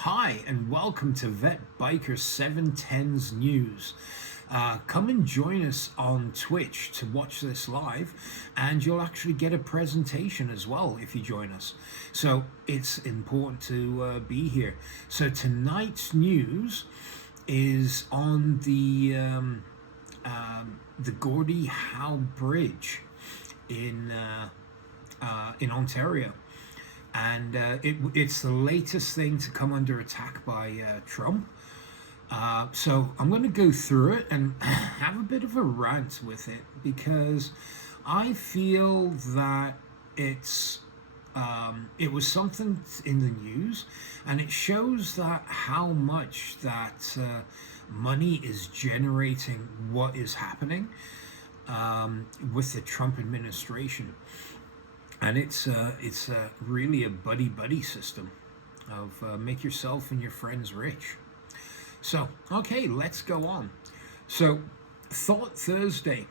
Hi, and welcome to Vet Biker 710's News. Come and join us on Twitch to watch this live, and you'll actually get a presentation as well if you join us. So it's important to be here. So tonight's news is on the Gordy Howe Bridge in Ontario. And it's the latest thing to come under attack by Trump. So I'm going to go through it and have a bit of a rant with it because I feel that it was something in the news, and it shows that how much that money is generating what is happening with the Trump administration. And it's really a buddy system of make yourself and your friends rich. So, okay, let's go on. So, Thought Thursday,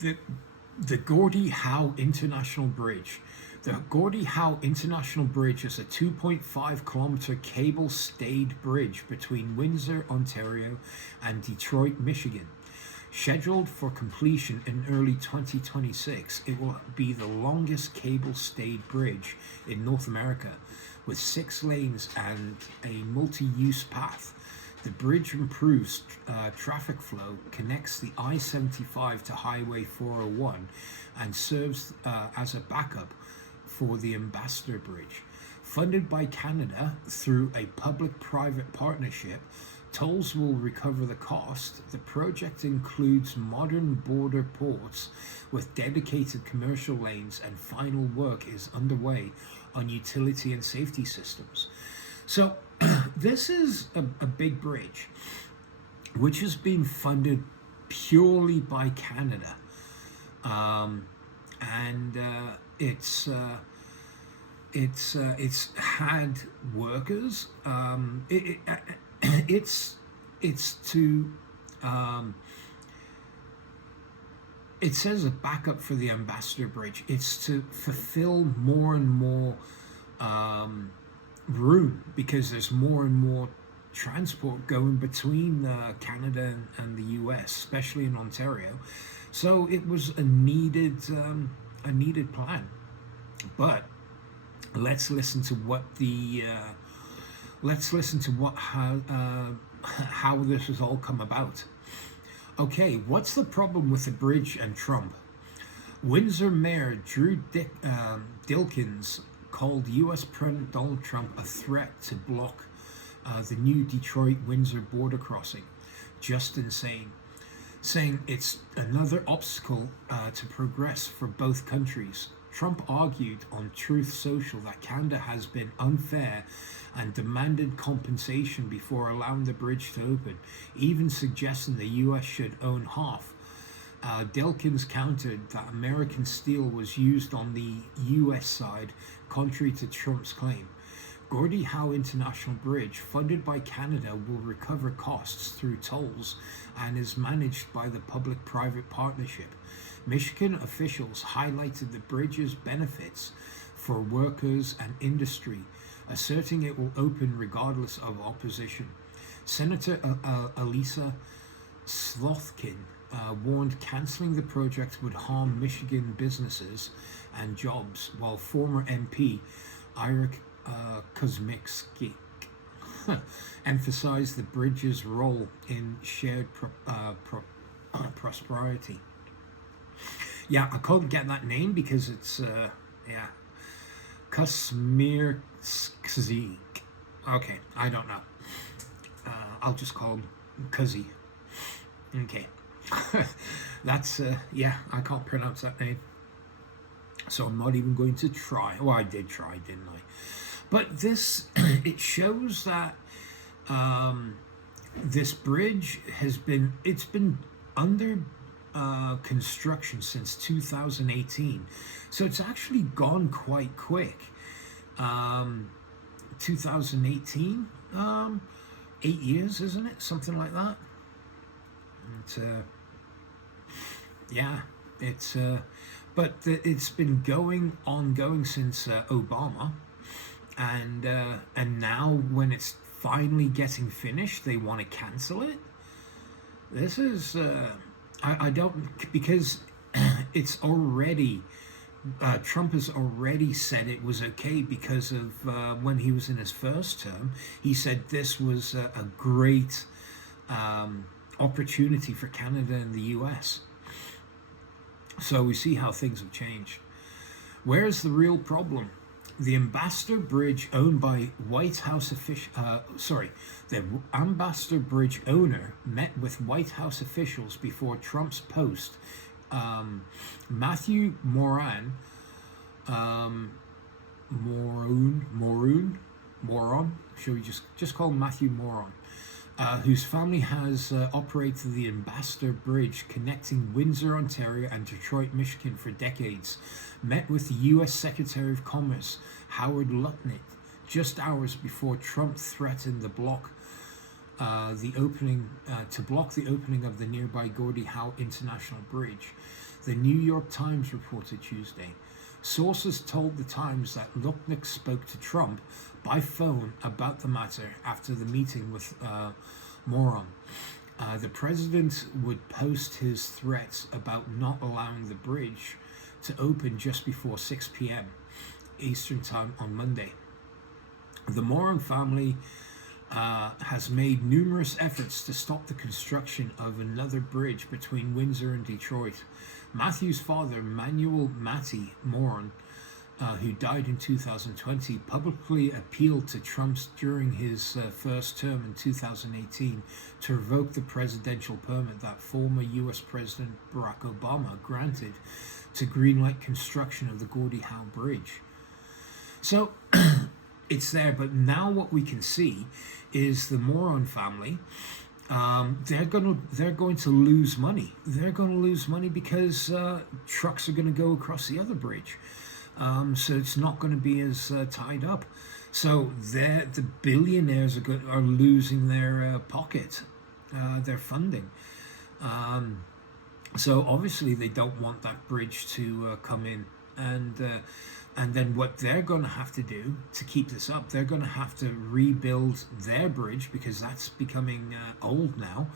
the Gordy Howe International Bridge. The Gordy Howe International Bridge is a 2.5 kilometer cable stayed bridge between Windsor, Ontario and Detroit, Michigan. Scheduled for completion in early 2026, it will be the longest cable-stayed bridge in North America, with 6 lanes and a multi-use path. The bridge improves traffic flow, connects the I-75 to Highway 401, and serves as a backup for the Ambassador Bridge. Funded by Canada through a public-private partnership, tolls will recover the cost. The project includes modern border ports with dedicated commercial lanes, and final work is underway on utility and safety systems. So this is a big bridge which has been funded purely by Canada, and it's had workers. It's to it says a backup for the Ambassador Bridge. It's to fulfill more and more room, because there's more and more transport going between Canada and the US, especially in Ontario. So it was a needed plan. But let's listen to how this has all come about. Okay, what's the problem with the bridge and Trump? Windsor Mayor Drew Dilkins called U.S. President Donald Trump a threat to block the new Detroit-Windsor border crossing. Just insane. Saying it's another obstacle to progress for both countries. Trump argued on Truth Social that Canada has been unfair and demanded compensation before allowing the bridge to open, even suggesting the US should own half. Delkins countered that American steel was used on the US side, contrary to Trump's claim. Gordy Howe International Bridge, funded by Canada, will recover costs through tolls and is managed by the public-private partnership. Michigan officials highlighted the bridge's benefits for workers and industry, asserting it will open regardless of opposition. Senator Elisa Slotkin warned cancelling the project would harm Michigan businesses and jobs, while former MP Eric Kosmicki emphasized the bridge's role in shared prosperity. Yeah, I couldn't get that name because it's Kosmicki. Okay, I don't know. I'll just call him Cuzzy. Okay. That's I can't pronounce that name, so I'm not even going to try. Well, I did try, didn't I? But this it shows that this bridge has been under construction since 2018, so it's actually gone quite quick. 2018, 8 years, isn't it? Something like that. But it's been ongoing since Obama, and now when it's finally getting finished, they want to cancel it. This is I don't, because it's already Trump has already said it was okay because of when he was in his first term. He said this was a great opportunity for Canada and the US. So we see how things have changed. Where's the real problem? The Ambassador Bridge owned by White House the Ambassador Bridge owner met with White House officials before Trump's post. Matthew Moran, should we just call him Matthew Moran, whose family has operated the Ambassador Bridge connecting Windsor, Ontario and Detroit, Michigan for decades, met with the U.S. Secretary of Commerce Howard Lutnick just hours before Trump threatened to block the opening of the nearby Gordy Howe International Bridge. The New York Times reported Tuesday. Sources told the Times that Lutnick spoke to Trump by phone about the matter after the meeting with Moran. The president would post his threats about not allowing the bridge to open just before 6 p.m. Eastern Time on Monday. The Moran family has made numerous efforts to stop the construction of another bridge between Windsor and Detroit. Matthew's father, Manuel Matty Moran, who died in 2020, publicly appealed to Trump during his first term in 2018 to revoke the presidential permit that former U.S. President Barack Obama granted to greenlight construction of the Gordy Howe Bridge. So it's there, but now what we can see is the Moran family. They're going to lose money. They're going to lose money because trucks are going to go across the other bridge. So it's not going to be as tied up. So the billionaires are losing their pocket, their funding. So obviously they don't want that bridge to come in, and then what they're going to have to do to keep this up, they're going to have to rebuild their bridge because that's becoming old now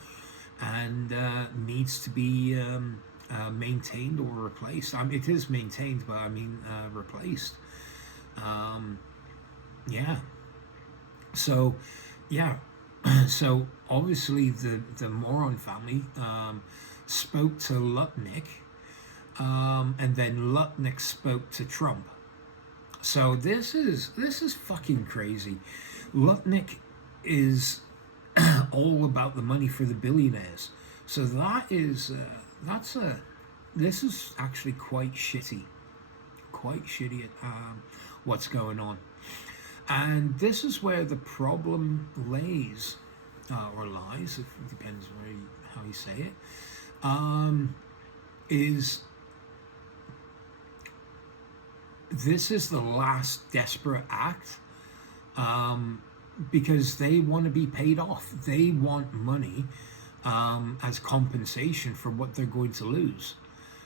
and needs to be maintained or replaced. It is maintained, but I mean replaced. Yeah. So, yeah. So obviously the Moran family spoke to Lutnick, and then Lutnick spoke to Trump. So this is fucking crazy. Lutnick is all about the money for the billionaires. So this is actually quite shitty at what's going on. And this is where the problem lays, or lies, if it depends how you say it, is this is the last desperate act, because they want to be paid off. They want money as compensation for what they're going to lose.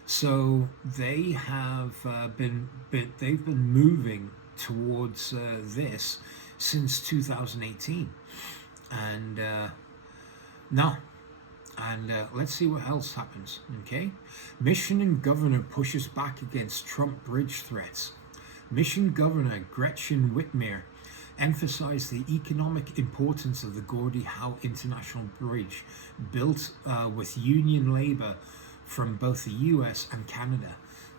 So they have they've been moving towards this since 2018, and let's see what else happens. Okay, Michigan governor pushes back against Trump bridge threats. Michigan Governor Gretchen Whitmer emphasized the economic importance of the Gordy Howe International Bridge, built with union labor from both the US and Canada,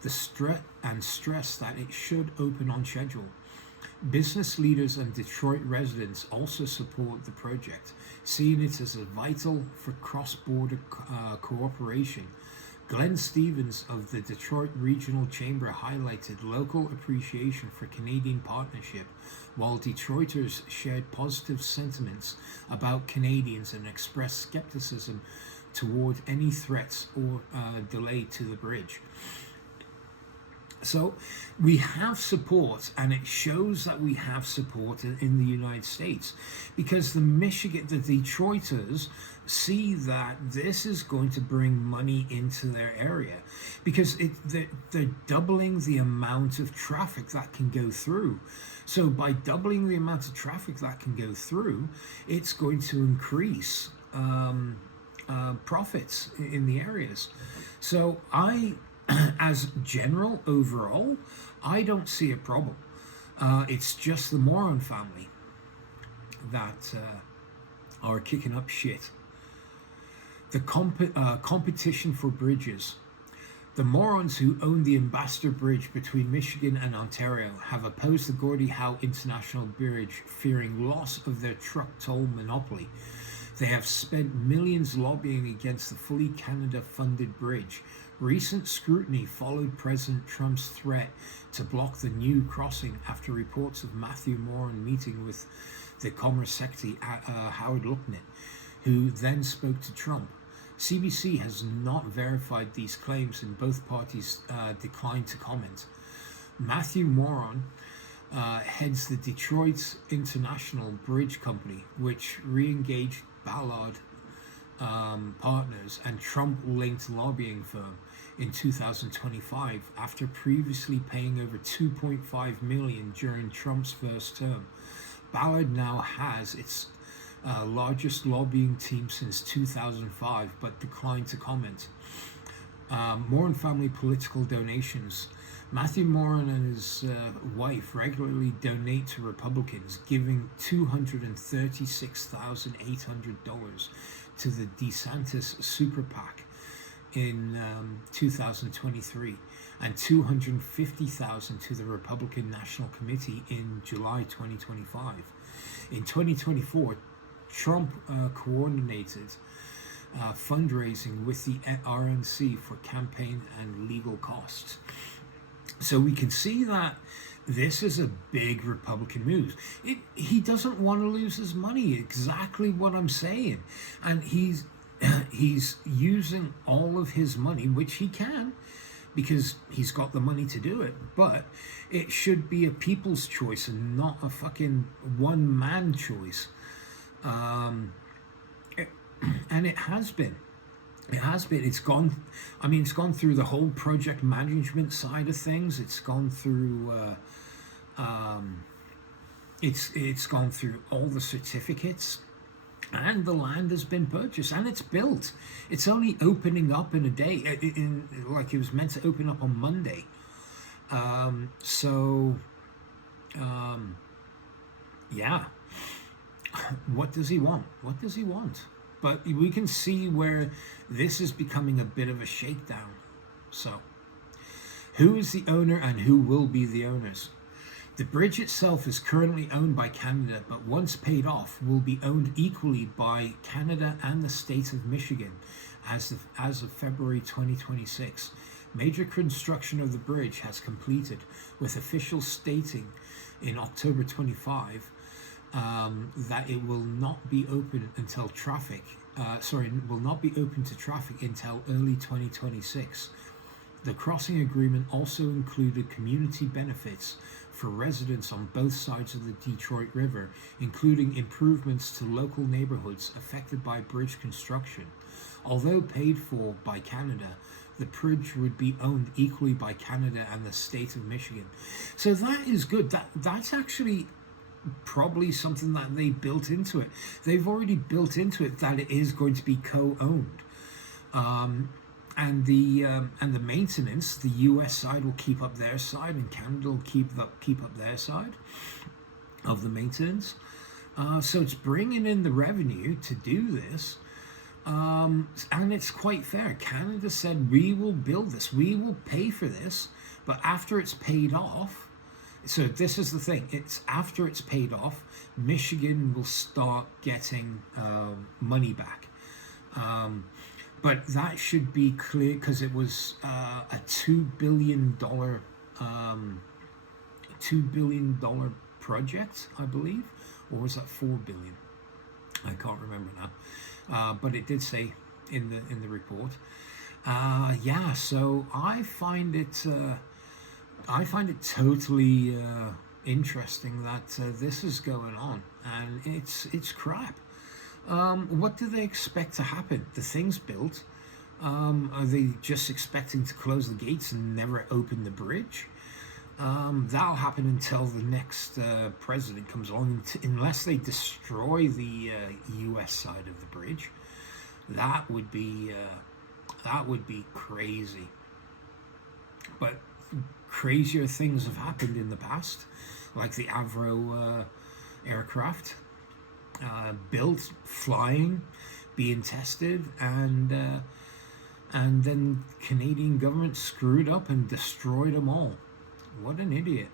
stressed that it should open on schedule. Business leaders and Detroit residents also support the project, seeing it as vital for cross-border cooperation. Glenn Stevens of the Detroit Regional Chamber highlighted local appreciation for Canadian partnership, while Detroiters shared positive sentiments about Canadians and expressed skepticism toward any threats or delay to the bridge. So we have support, and it shows that we have support in the United States, because the Detroiters see that this is going to bring money into their area, because they're doubling the amount of traffic that can go through. So by doubling the amount of traffic that can go through, it's going to increase profits in the areas. So as general overall, I don't see a problem. It's just the moron family that are kicking up shit. The competition for bridges. The morons who own the Ambassador Bridge between Michigan and Ontario have opposed the Gordy Howe International Bridge, fearing loss of their truck toll monopoly. They have spent millions lobbying against the fully Canada-funded bridge. Recent scrutiny followed President Trump's threat to block the new crossing after reports of Matthew Moran meeting with the Commerce Secretary Howard Lutnick, who then spoke to Trump. CBC has not verified these claims and both parties declined to comment. Matthew Moran heads the Detroit International Bridge Company, which re-engaged Ballard Partners and Trump-linked lobbying firm in 2025 after previously paying over $2.5 million during Trump's first term. Ballard now has its largest lobbying team since 2005, but declined to comment. Moran family political donations. Matthew Moran and his wife regularly donate to Republicans, giving $236,800 to the DeSantis Super PAC in 2023 and $250,000 to the Republican National Committee in July 2025. In 2024, Trump coordinated fundraising with the RNC for campaign and legal costs. So we can see that this is a big Republican move. He doesn't want to lose his money, exactly what I'm saying. And he's using all of his money, which he can, because he's got the money to do it. But it should be a people's choice and not a fucking one-man choice. And it has been. It's gone. I mean, it's gone through the whole project management side of things. It's gone through. It's gone through all the certificates, and the land has been purchased and it's built. It's only opening up in a day. Like it was meant to open up on Monday. Yeah. What does he want? What does he want? But we can see where this is becoming a bit of a shakedown. So, who is the owner and who will be the owners? The bridge itself is currently owned by Canada, but once paid off, will be owned equally by Canada and the state of Michigan as of February 2026. Major construction of the bridge has completed, with officials stating in October 25 that it will not be open until will not be open to traffic until early 2026. The crossing agreement also included community benefits for residents on both sides of the Detroit River, including improvements to local neighborhoods affected by bridge construction. Although paid for by Canada, the bridge would be owned equally by Canada and the state of Michigan. So that is good. That's actually probably something that they built into it. They've already built into it that it is going to be co-owned, and the maintenance, the U.S. side will keep up their side, and Canada will keep up their side of the maintenance. So it's bringing in the revenue to do this, and it's quite fair. Canada said, we will build this, we will pay for this, but after it's paid off. So this is the thing, it's after it's paid off, Michigan will start getting money back. But that should be clear, because it was a $2 billion project, I believe, or was that $4 billion? I can't remember now. But it did say in the report. Yeah, so I find it totally interesting that this is going on, and it's crap. What do they expect to happen? The thing's built. Are they just expecting to close the gates and never open the bridge? That'll happen until the next president comes along, unless they destroy the U.S. side of the bridge. That would be crazy. But crazier things have happened in the past, like the Avro aircraft, built, flying, being tested, and then Canadian government screwed up and destroyed them all. What an idiot.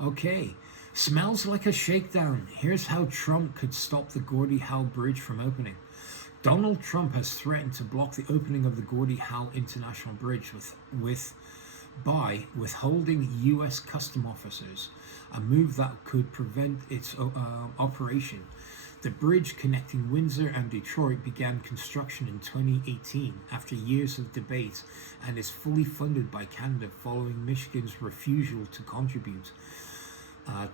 Okay, smells like a shakedown. Here's how Trump could stop the Gordy Howe Bridge from opening. Donald Trump has threatened to block the opening of the Gordy Howe International Bridge by withholding U.S. custom officers, a move that could prevent its operation. The bridge connecting Windsor and Detroit began construction in 2018 after years of debate and is fully funded by Canada following Michigan's refusal to contribute.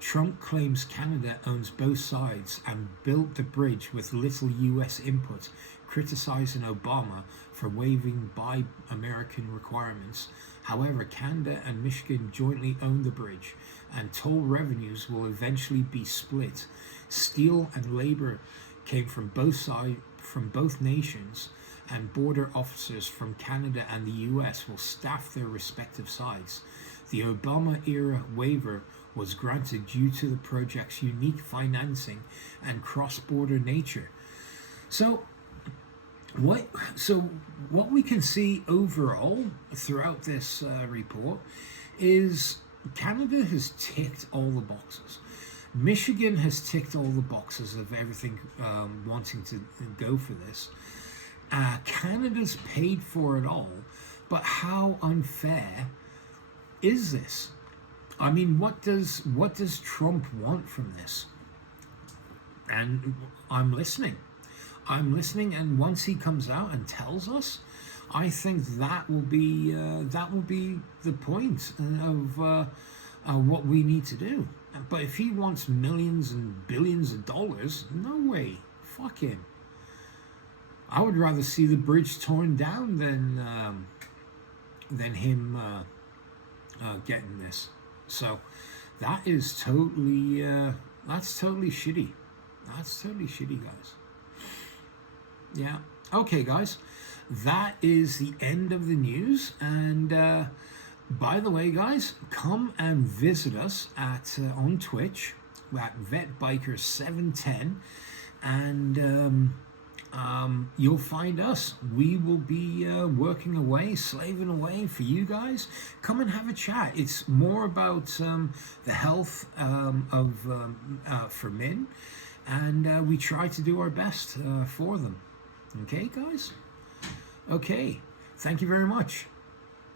Trump claims Canada owns both sides and built the bridge with little U.S. input, criticizing Obama for waiving Buy American requirements. However, Canada and Michigan jointly own the bridge, and toll revenues will eventually be split. Steel and labor came from both nations, and border officers from Canada and the U.S. will staff their respective sides. The Obama-era waiver was granted due to the project's unique financing and cross-border nature. So what we can see overall throughout this report is Canada has ticked all the boxes. Michigan has ticked all the boxes of everything wanting to go for this. Canada's paid for it all, but how unfair is this? I mean, what does Trump want from this? And I'm listening, and once he comes out and tells us, I think that will be the point of what we need to do. But if he wants millions and billions of dollars, no way, fuck him. I would rather see the bridge torn down than him getting this. So that is totally that's totally shitty. That's totally shitty, guys. Yeah. Okay, guys. That is the end of the news. And by the way, guys, come and visit us at on Twitch at VetBiker710, and you'll find us. We will be working away, slaving away for you guys. Come and have a chat. It's more about the health for men, and we try to do our best for them. Okay, guys? Okay. Thank you very much.